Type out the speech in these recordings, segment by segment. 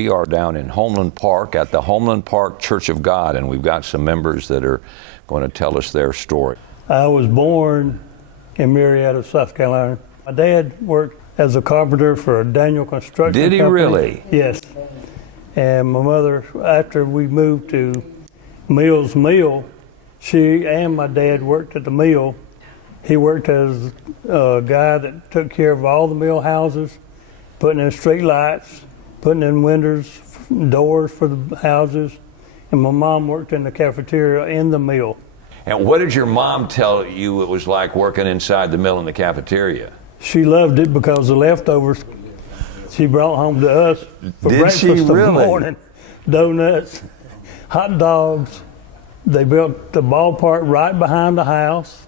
We are down in Homeland Park at the Homeland Park Church of God, and we've got some members that are going to tell us their story. I was born in Marietta, South Carolina. My dad worked as a carpenter for a Daniel Construction Did he Company. really? Yes. And my mother, after we moved to Mills Mill, she and my dad worked at the mill. He worked as a guy that took care of all the mill houses, putting in street lights, putting in windows, doors for the houses. And my mom worked in the cafeteria in the mill. And what did your mom tell you it was like working inside the mill in the cafeteria? She loved it because the leftovers she brought home to us for breakfast in the morning. Donuts, hot dogs. They built the ballpark right behind the house.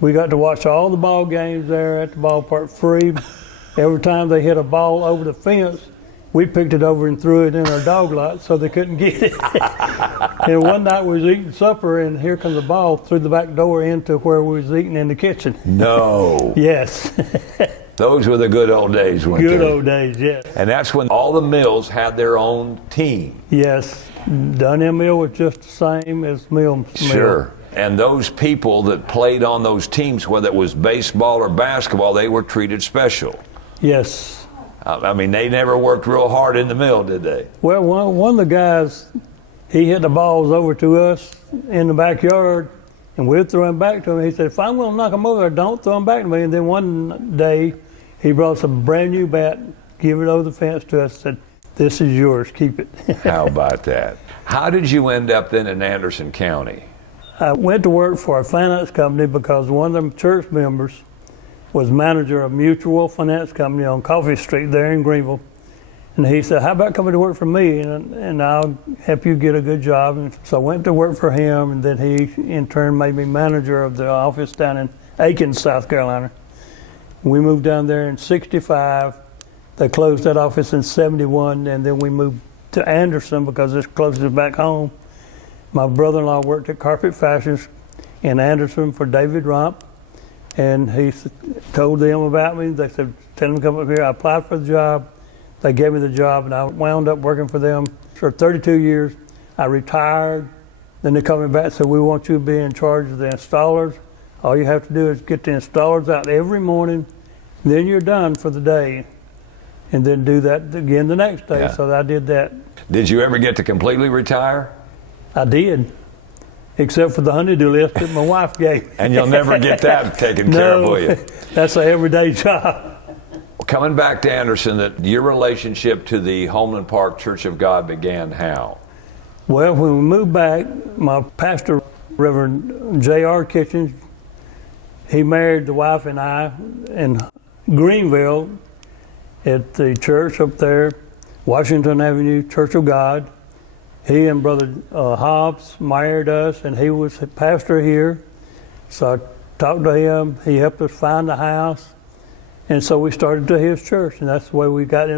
We got to watch all the ball games there at the ballpark free. Every time they hit a ball over the fence, we picked it over and threw it in our dog lot so they couldn't get it. And one night we was eating supper, and here comes the ball through the back door into where we was eating in the kitchen. No. Yes. Those were the good old days, weren't they? Good old days, yes. And that's when all the mills had their own team. Yes. Dunham Mill was just the same as Mill. Sure. And those people that played on those teams, whether it was baseball or basketball, they were treated special. Yes. I mean, they never worked real hard in the mill, did they? Well, one of the guys, he hit the balls over to us in the backyard, and we'd throw them back to him. He said, if I'm going to knock them over, don't throw them back to me. And then one day, he brought us a brand new bat, give it over the fence to us, said, this is yours, keep it. How about that? How did you end up then in Anderson County? I went to work for a finance company because one of them church members was manager of Mutual Finance Company on Coffee Street there in Greenville. And he said, how about coming to work for me, and I'll help you get a good job. And so I went to work for him, and then he in turn made me manager of the office down in Aiken, South Carolina. We moved down there in 65. They closed that office in 71, and then we moved to Anderson because it's closest back home. My brother-in-law worked at Carpet Fashions in Anderson for David Rump, and he told them about me. They said, tell him to come up here. I applied for the job. They gave me the job, and I wound up working for them for 32 years. I retired. Then they called me back and said, we want you to be in charge of the installers. All you have to do is get the installers out every morning, then you're done for the day. And then do that again the next day. Yeah. So I did that. Did you ever get to completely retire? I did, except for the honey-do list that my wife gave. And you'll never get that taken care of, will you? That's an everyday job. Coming back to Anderson, that your relationship to the Homeland Park Church of God began how? Well, when we moved back, my pastor, Reverend J.R. Kitchens, he married the wife and I in Greenville at the church up there, Washington Avenue, Church of God. He and Brother Hobbs married us, and he was a pastor here. So I talked to him. He helped us find a house. And so we started to his church, and that's the way we got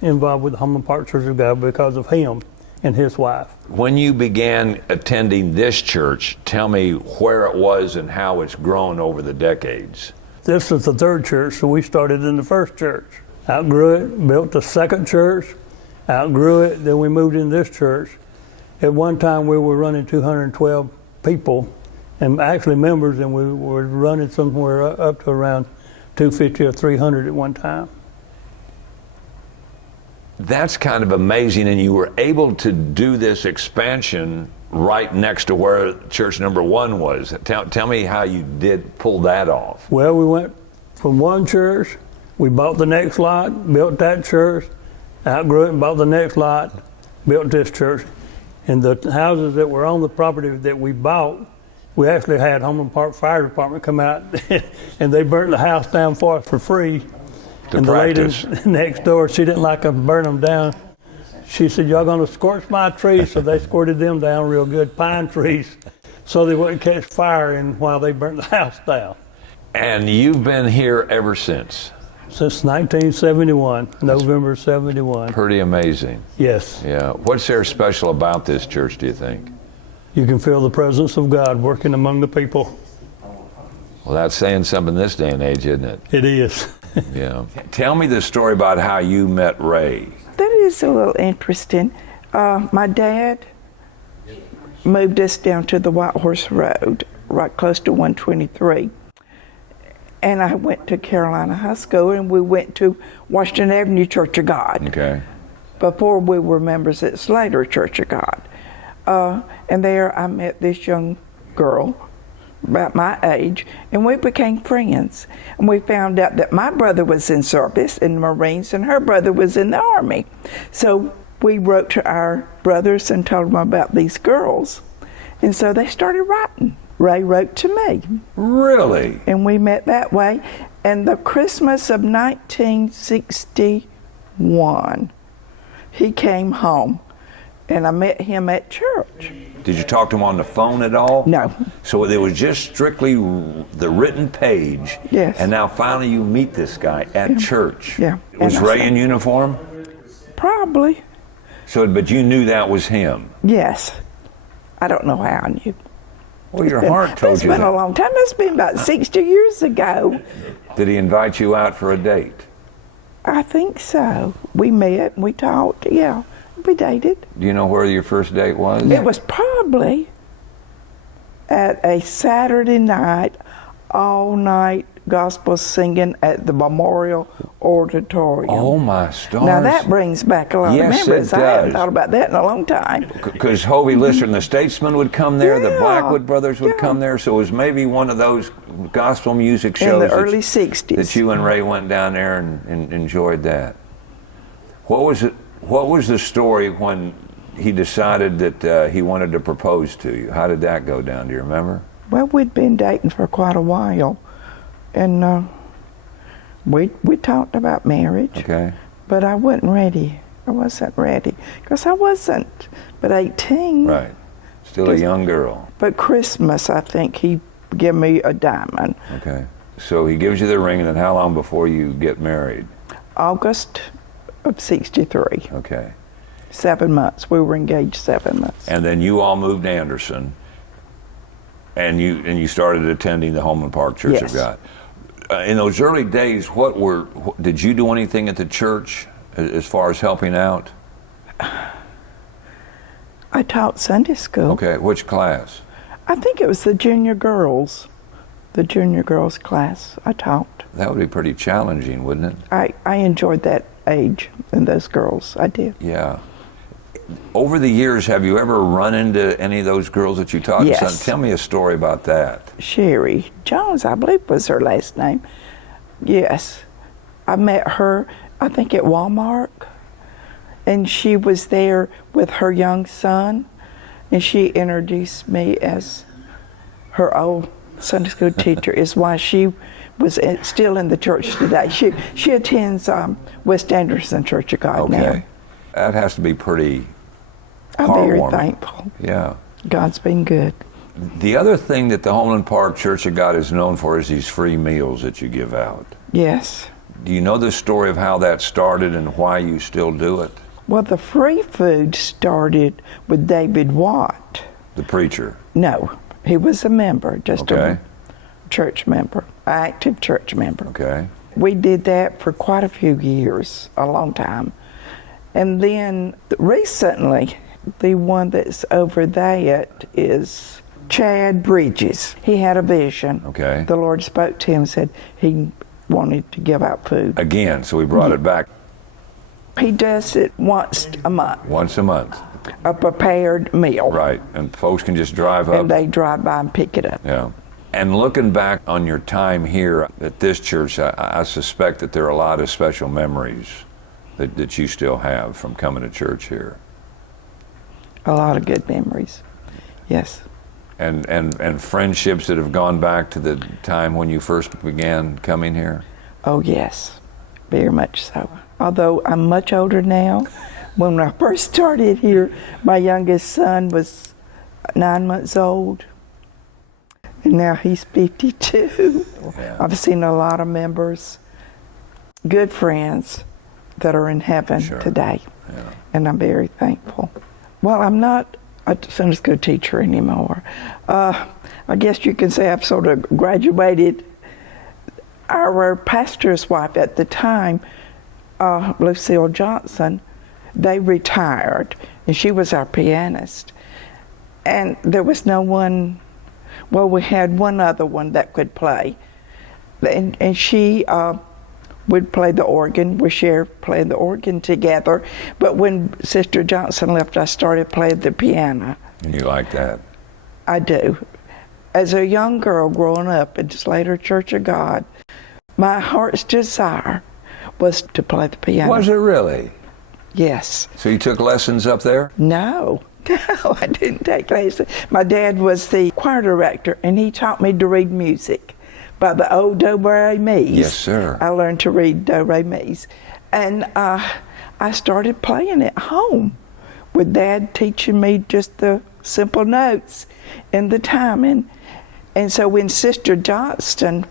involved with the Homeland Park Church of God, because of him and his wife. When you began attending this church, tell me where it was and how it's grown over the decades. This is the third church, so we started in the first church. Outgrew it, built the second church, outgrew it, then we moved in this church. At one time we were running 212 people, and actually members, and we were running somewhere up to around 250 or 300 at one time. That's kind of amazing, and you were able to do this expansion right next to where church number one was. Tell me how you did pull that off. Well, we went from one church, we bought the next lot, built that church, outgrew it and bought the next lot, built this church. And the houses that were on the property that we bought, we actually had Homeland Park Fire Department come out and they burnt the house down for us for free. And practice. The lady next door, she didn't like us to burn them down. She said, y'all gonna scorch my trees? So they squirted them down real good, pine trees, so they wouldn't catch fire while they burnt the house down. And you've been here ever since? Since 1971, November 71. Pretty amazing. Yes. Yeah. What's there special about this church, do you think? You can feel the presence of God working among the people. Well, that's saying something this day and age, isn't it? It is. Yeah. Tell me the story about how you met Ray. That is a little interesting. My dad moved us down to the White Horse Road, right close to 123. And I went to Carolina High School, and we went to Washington Avenue Church of God. Okay. Before we were members at Slater Church of God. And there I met this young girl about my age, and we became friends. And we found out that my brother was in service in the Marines and her brother was in the Army. So we wrote to our brothers and told them about these girls. And so they started writing. Ray wrote to me. Really? And we met that way. And the Christmas of 1961, he came home, and I met him at church. Did you talk to him on the phone at all? No. So it was just strictly the written page. Yes. And now finally you meet this guy at church. Yeah. Was And I Ray said- in uniform? Probably. So, but you knew that was him. Yes. I don't know how I knew. Well, your heart told It's you been a that. long time. It's been about 60 years ago. Did he invite you out for a date? I think so. We met and we talked. Yeah, we dated. Do you know where your first date was? It was probably at a Saturday night, all night gospel singing at the Memorial Auditorium. Oh, my stars. Now that brings back a lot Yes, of memories. it I haven't does. thought about that in a long time. Because Hovey Lister and the Statesmen would come there, the Yeah, Blackwood Brothers would yeah. come there, so it was maybe one of those gospel music shows In the that early you- 60s. that you and Ray went down there and enjoyed that. What was it? What was the story when he decided that he wanted to propose to you? How did that go down? Do you remember? Well, we'd been dating for quite a while, and we talked about marriage. Okay. But I wasn't ready. I wasn't ready because I wasn't but 18. Right. Still a young girl. But Christmas, I think he gave me a diamond. Okay. So he gives you the ring, and then how long before you get married? August of 63. Okay. 7 months. We were engaged 7 months. And then you all moved to Anderson, and you started attending the Homeland Park Church of Yes. God. In those early days, did you do anything at the church as far as helping out? I taught Sunday school. Okay, which class? I think it was the junior girls class I taught. That would be pretty challenging, wouldn't it? I enjoyed that age and those girls. I did. Yeah. Over the years, have you ever run into any of those girls that you taught? Yes. Tell me a story about that. Sherry Jones, I believe was her last name. Yes. I met her, I think at Walmart, and she was there with her young son, and she introduced me as her old Sunday school teacher, is why she was still in the church today. She attends West Anderson Church of God now. Okay. That has to be pretty I'm very heartwarming. thankful. Yeah. God's been good. The other thing that the Homeland Park Church of God is known for is these free meals that you give out. Yes. Do you know the story of how that started and why you still do it? Well, the free food started with David Watt. The preacher. No, he was a member, just Okay. a church member, active church member. Okay. We did that for quite a few years, a long time. And then recently, the one that's over that is Chad Bridges. He had a vision. Okay. The Lord spoke to him and said he wanted to give out food. Again, so we brought it back He does it once a month, once a month. a prepared meal. Right. And folks can just drive up. And they drive by and pick it up. Yeah. And looking back on your time here at this church, I suspect that there are a lot of special memories that you still have from coming to church here. A lot of good memories. Yes. And friendships that have gone back to the time when you first began coming here? Oh, yes. Very much so. Although I'm much older now. When I first started here, my youngest son was 9 months old. And now he's 52. Yeah. I've seen a lot of members, good friends that are in heaven Sure. today. Yeah. And I'm very thankful. Well, I'm not a Sunday school teacher anymore. I guess you can say I've sort of graduated our pastor's wife at the time, Lucille Johnson, they retired, and she was our pianist. And there was no one, well, we had one other one that could play. And she would play the organ. We shared playing the organ together. But when Sister Johnson left, I started playing the piano. And you like that? I do. As a young girl growing up in Slater Church of God, my heart's desire was to play the piano. Was it really? Yes. So you took lessons up there? No, I didn't take lessons. My dad was the choir director, and he taught me to read music by the old do-re-mi's. Yes, sir. I learned to read do-re-mi's. And I started playing at home with Dad teaching me just the simple notes and the timing. And so when Sister Johnston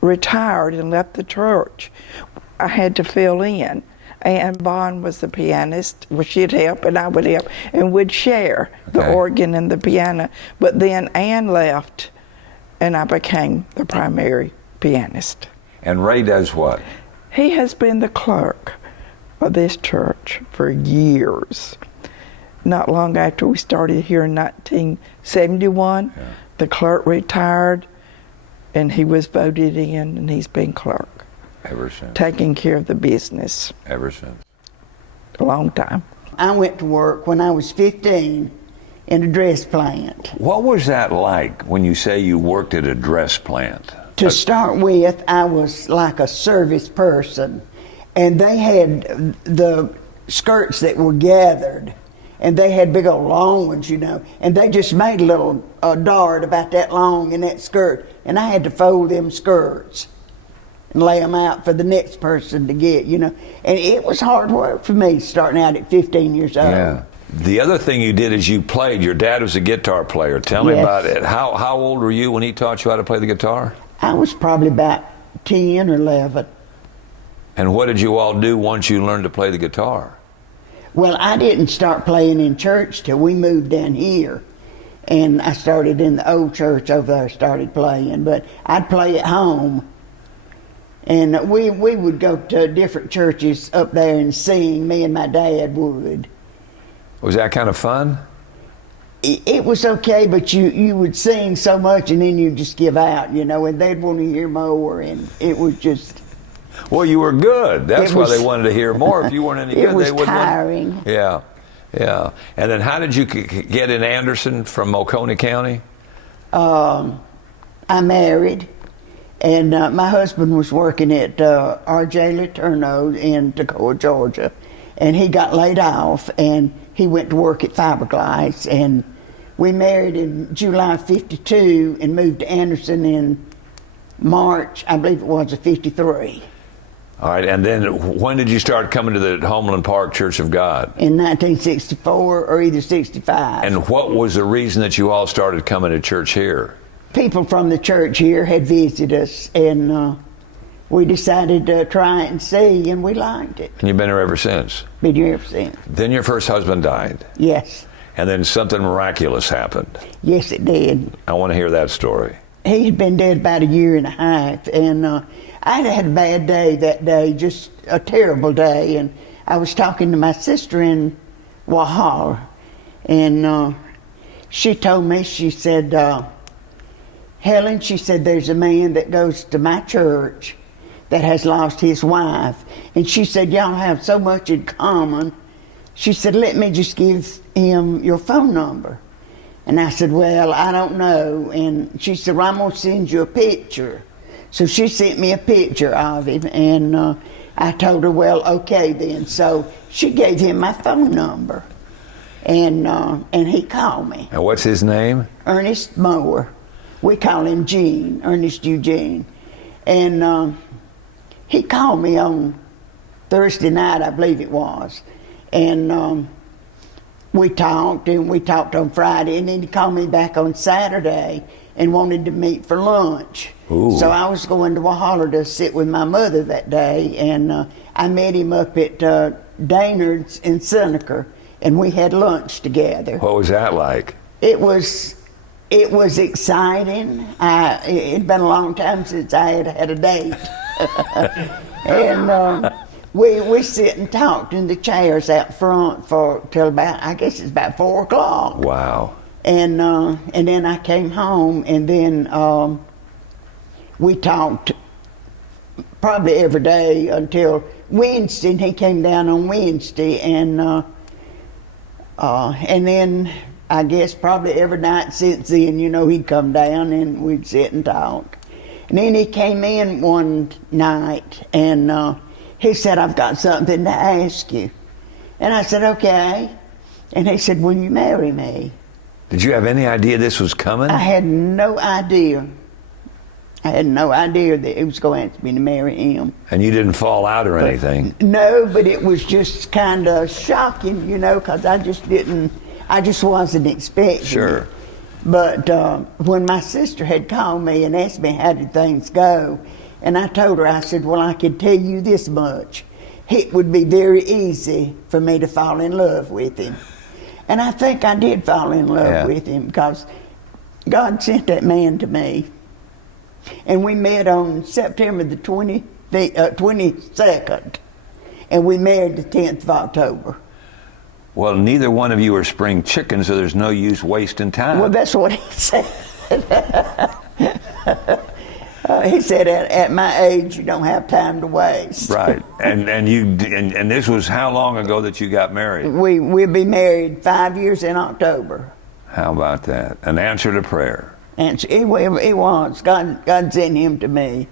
retired and left the church, I had to fill in. Ann Bond was the pianist. Well, she'd help and I would help, and we'd share the organ and the piano. But then Ann left, and I became the primary pianist. And Ray does what? He has been the clerk of this church for years. Not long after we started here in 1971, the clerk retired, and he was voted in, and he's been clerk. Ever since. Taking care of the business. Ever since. A long time. I went to work when I was 15 in a dress plant. What was that like when you say you worked at a dress plant? To start with, I was like a service person, and they had the skirts that were gathered, and they had big old long ones, you know, and they just made a little dart about that long in that skirt, and I had to fold them skirts and lay them out for the next person to get, you know. And it was hard work for me starting out at 15 years old. Yeah. The other thing you did is you played. Your dad was a guitar player. Tell me about it. How old were you when he taught you how to play the guitar? I was probably about 10 or 11. And what did you all do once you learned to play the guitar? Well, I didn't start playing in church till we moved down here. And I started in the old church over there, started playing. But I'd play at home. And we would go to different churches up there and sing. Me and my dad would. Was that kind of fun? It was okay, but you would sing so much and then you'd just give out, you know, and they'd want to hear more, and it was just... Well, you were good. That's why they wanted to hear more. If you weren't any good, they wouldn't. Tiring. Yeah, yeah. And then how did you get in Anderson from Oconee County? I married, and my husband was working at R.J. Letourneau in Toccoa, Georgia, and he got laid off, and he went to work at Fiberglass, and we married in July '52 and moved to Anderson in March, I believe it was, of '53. All right, and then when did you start coming to the Homeland Park Church of God? In 1964 or either 65. And what was the reason that you all started coming to church here? People from the church here had visited us, and we decided to try it and see, and we liked it. And you've been here ever since? Been here ever since. Then your first husband died? Yes. And then something miraculous happened? Yes, it did. I want to hear that story. He had been dead about a year and a half, and I had a bad day that day, just a terrible day, and I was talking to my sister in Walhalla, and she told me, she said, Helen, she said, there's a man that goes to my church that has lost his wife, and she said, y'all have so much in common. She said, let me just give him your phone number. And I said, well, I don't know. And she said, well, I'm going to send you a picture. So she sent me a picture of him, and I told her, well, okay then. So she gave him my phone number, and he called me. And what's his name? Ernest Mower. We call him Gene, Ernest Eugene. And he called me on Thursday night, I believe it was. And we talked on Friday, and then he called me back on Saturday and wanted to meet for lunch. Ooh. So I was going to Walhalla to sit with my mother that day, and I met him up at Daynard's in Seneca, and we had lunch together. What was that like? It was It was exciting. It'd been a long time since I had had a date. And we sit and talked in the chairs out front till about, I guess it's about 4 o'clock. Wow. And then I came home, and then we talked probably every day until Wednesday, and he came down on Wednesday, and then I guess probably every night since then, you know, he'd come down and we'd sit and talk. And then he came in one night, and he said, "I've got something to ask you." And I said, "Okay." And he said, "Will you marry me?" Did you have any idea this was coming? I had no idea. I had no idea that he was going to ask me to marry him. And you didn't fall out or anything? No, but it was just kind of shocking, you know, because I just wasn't expecting Sure. it. But when my sister had called me and asked me how did things go, and I told her, I said, "Well, I can tell you this much. It would be very easy for me to fall in love with him." And I think I did fall in love with him, because God sent that man to me. And we met on September the 22nd, and we married the 10th of October. Well, neither one of you are spring chickens, so there's no use wasting time. Well, that's what he said. He said, at my age, you don't have time to waste. Right. And this was how long ago that you got married? We'll be married 5 years in October. How about that? An answer to prayer. And he was. God sent him to me.